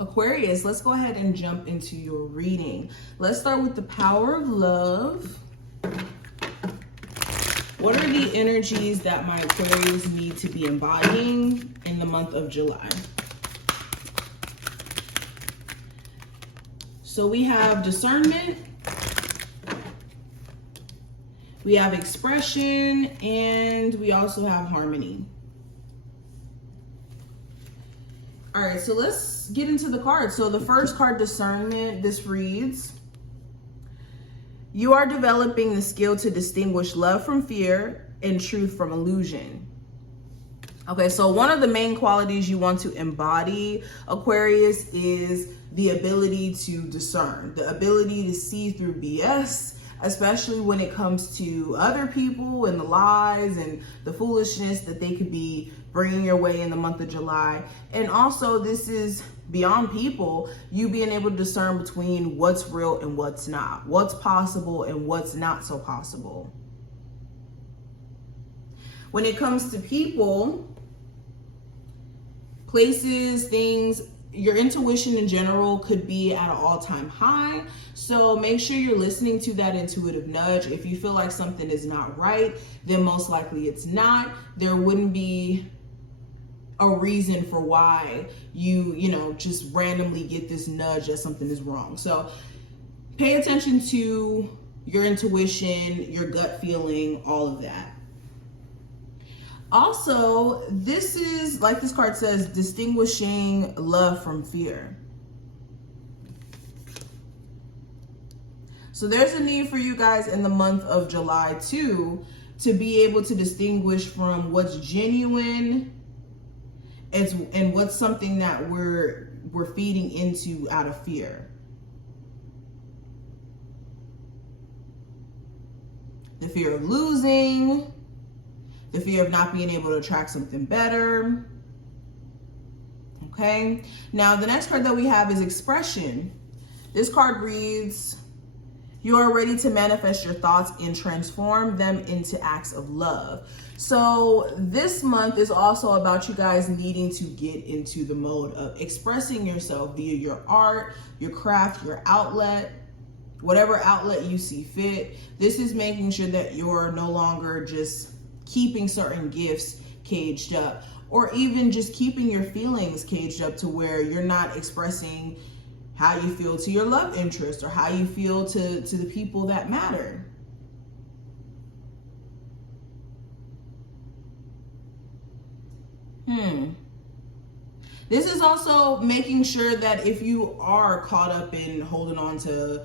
Aquarius, let's go ahead and jump into your reading. Let's start with the power of love. What are the energies that my Aquarius need to be embodying in the month of July? So we have discernment, we have expression, and we also have harmony. All right, so let's get into the cards. So the first card, discernment, this reads, you are developing the skill to distinguish love from fear and truth from illusion. Okay, so one of the main qualities you want to embody, Aquarius, is the ability to discern, the ability to see through BS, especially when it comes to other people and the lies and the foolishness that they could be bringing your way in the month of July. And also, this is beyond people, you being able to discern between what's real and what's not, what's possible and what's not so possible. When it comes to people, places, things, your intuition in general could be at an all-time high. So make sure you're listening to that intuitive nudge. If you feel like something is not right, then most likely it's not. There wouldn't be a reason for why you just randomly get this nudge that something is wrong. So pay attention to your intuition, your gut feeling, all of that. Also, this is, like this card says, distinguishing love from fear. So there's a need for you guys in the month of July too, to be able to distinguish from what's genuine and what's something that we're feeding into out of fear. The fear of losing, the fear of not being able to attract something better. Okay, now the next card that we have is expression. This card reads, you are ready to manifest your thoughts and transform them into acts of love. So this month is also about you guys needing to get into the mode of expressing yourself via your art, your craft, your outlet, whatever outlet you see fit. This is making sure that you're no longer just keeping certain gifts caged up, or even just keeping your feelings caged up to where you're not expressing how you feel to your love interest or how you feel to the people that matter. This is also making sure that if you are caught up in holding on to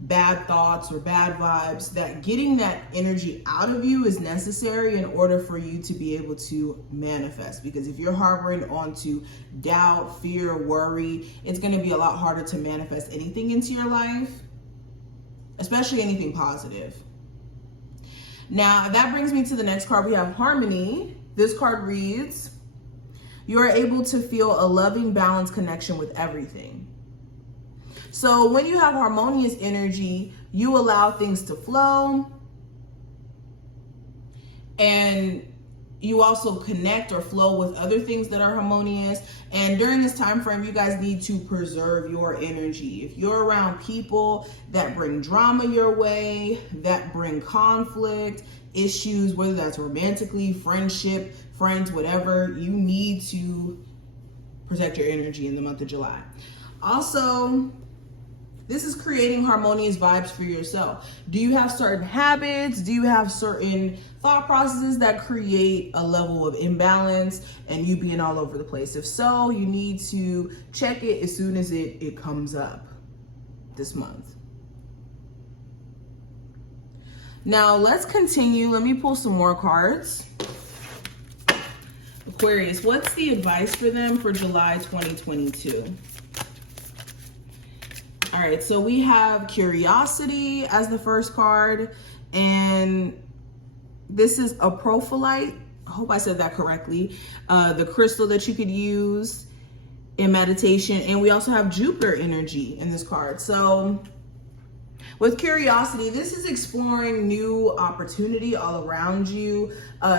bad thoughts or bad vibes, that getting that energy out of you is necessary in order for you to be able to manifest. Because if you're harboring onto doubt, fear, worry, it's going to be a lot harder to manifest anything into your life, especially anything positive. Now, that brings me to the next card. We have harmony. This card reads, you are able to feel a loving, balanced connection with everything. So when you have harmonious energy, you allow things to flow, and you also connect or flow with other things that are harmonious. And during this time frame, you guys need to preserve your energy. If you're around people that bring drama your way, that bring conflict, issues, whether that's romantically, friendship, friends, whatever, you need to protect your energy in the month of July. Also, this is creating harmonious vibes for yourself. Do you have certain habits? Do you have certain thought processes that create a level of imbalance and you being all over the place? If so, you need to check it as soon as it comes up this month. Now let's continue. Let me pull some more cards. Aquarius, what's the advice for them for July 2022? All right, so we have curiosity as the first card, and this is a prophyllite. I hope I said that correctly. The crystal that you could use in meditation, and we also have Jupiter energy in this card. So With curiosity, this is exploring new opportunity all around you.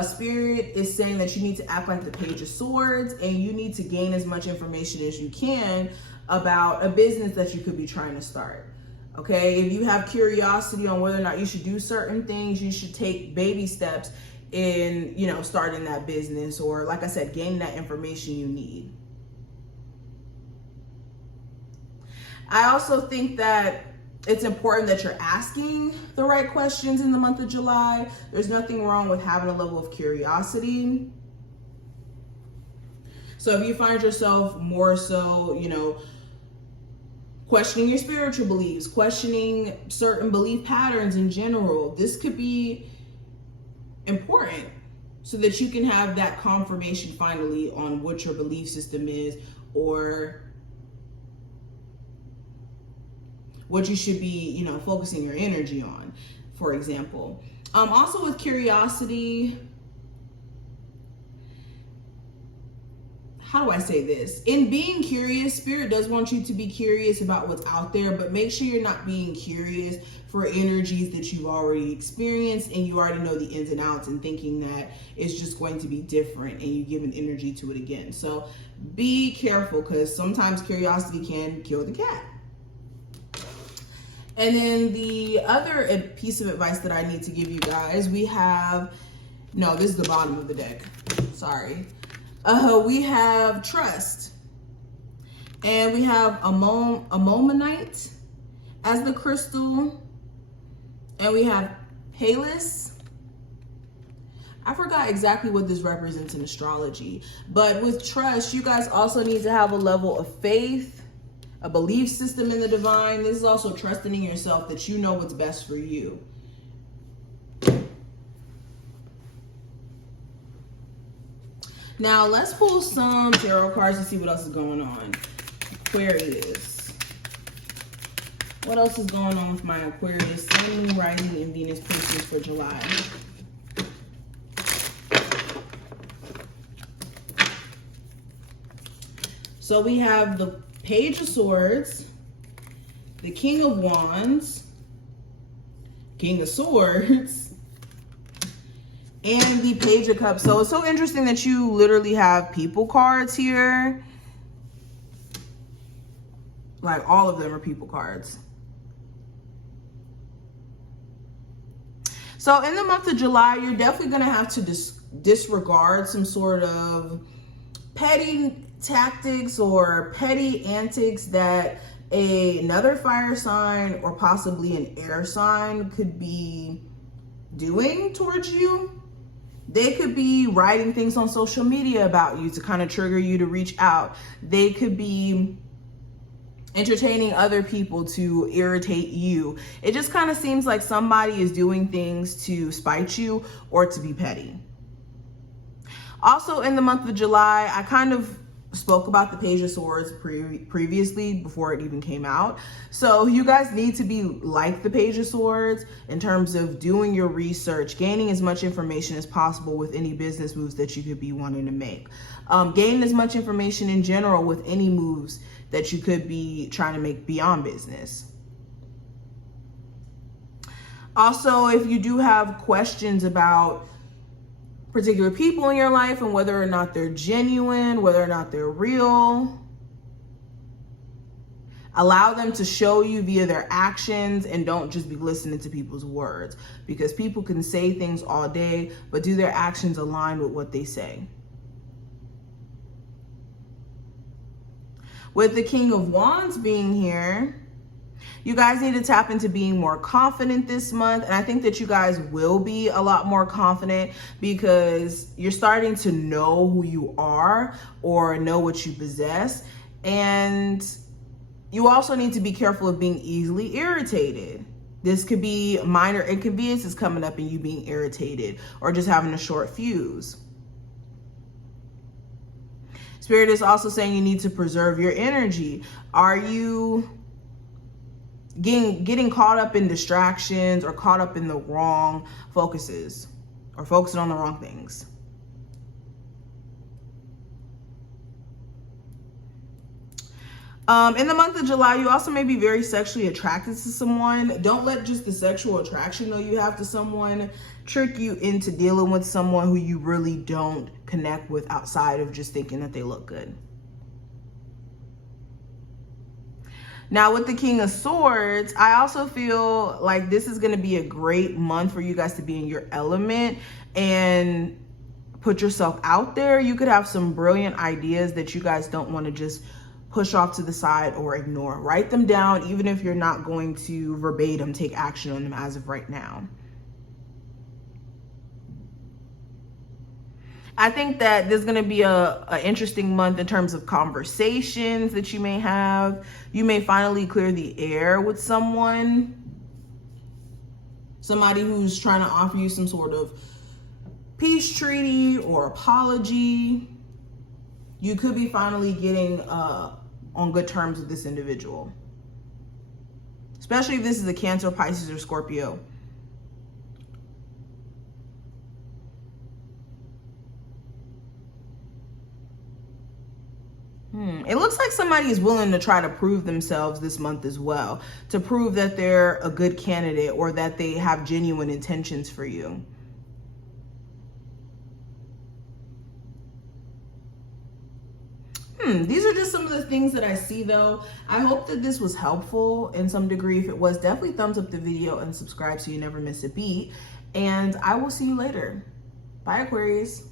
Spirit is saying that you need to act like the Page of Swords, and you need to gain as much information as you can about a business that you could be trying to start. Okay, if you have curiosity on whether or not you should do certain things, you should take baby steps in, you know, starting that business, or like I said, gaining that information you need. I also think that it's important that you're asking the right questions in the month of July. There's nothing wrong with having a level of curiosity. So if you find yourself more so, you know, questioning your spiritual beliefs, questioning certain belief patterns in general, this could be important so that you can have that confirmation finally on what your belief system is, or what you should be, you know, focusing your energy on, for example. Also with curiosity, how do I say this? In being curious, Spirit does want you to be curious about what's out there, but make sure you're not being curious for energies that you've already experienced and you already know the ins and outs, and thinking that it's just going to be different and you give an energy to it again. So be careful, because sometimes curiosity can kill the cat. And then the other piece of advice that I need to give you guys, we have, no, this is the bottom of the deck. Sorry. We have Trust. And we have Ammonite as the crystal. And we have Pallas. I forgot exactly what this represents in astrology. But with Trust, you guys also need to have a level of faith, a belief system in the divine. This is also trusting in yourself that you know what's best for you. Now let's pull some tarot cards and see what else is going on. Aquarius. What else is going on with my Aquarius, Sun, Moon, Rising, and Venus placements for July? So we have the Page of Swords, the King of Wands, King of Swords, and the Page of Cups. So it's so interesting that you literally have people cards here. Like all of them are people cards. So in the month of July, you're definitely going to have to disregard some sort of petty tactics or petty antics that another fire sign or possibly an air sign could be doing towards you. They could be writing things on social media about you to kind of trigger you to reach out. They could be entertaining other people to irritate you. It just kind of seems like somebody is doing things to spite you or to be petty. Also in the month of July, I kind of spoke about the Page of Swords previously before it even came out. So you guys need to be like the Page of Swords in terms of doing your research, gaining as much information as possible with any business moves that you could be wanting to make. Gain as much information in general with any moves that you could be trying to make beyond business. Also, if you do have questions about particular people in your life and whether or not they're genuine, whether or not they're real, allow them to show you via their actions, and don't just be listening to people's words, because people can say things all day, but do their actions align with what they say? With the King of Wands being here, you guys need to tap into being more confident this month. And I think that you guys will be a lot more confident because you're starting to know who you are or know what you possess. And you also need to be careful of being easily irritated. This could be minor inconveniences coming up and you being irritated or just having a short fuse. Spirit is also saying you need to preserve your energy. Are you getting caught up in distractions or caught up in the wrong focuses or focusing on the wrong things? In the month of July, you also may be very sexually attracted to someone. Don't let just the sexual attraction though you have to someone trick you into dealing with someone who you really don't connect with outside of just thinking that they look good. Now with the King of Swords, I also feel like this is going to be a great month for you guys to be in your element and put yourself out there. You could have some brilliant ideas that you guys don't want to just push off to the side or ignore. Write them down, even if you're not going to verbatim take action on them as of right now. I think that there's going to be a interesting month in terms of conversations that you may have. You may finally clear the air with someone. Somebody who's trying to offer you some sort of peace treaty or apology. You could be finally getting on good terms with this individual. Especially if this is a Cancer, Pisces, or Scorpio. It looks like somebody is willing to try to prove themselves this month as well, to prove that they're a good candidate or that they have genuine intentions for you. These are just some of the things that I see though. I hope that this was helpful in some degree. If it was, definitely thumbs up the video and subscribe so you never miss a beat. And I will see you later. Bye, Aquarius.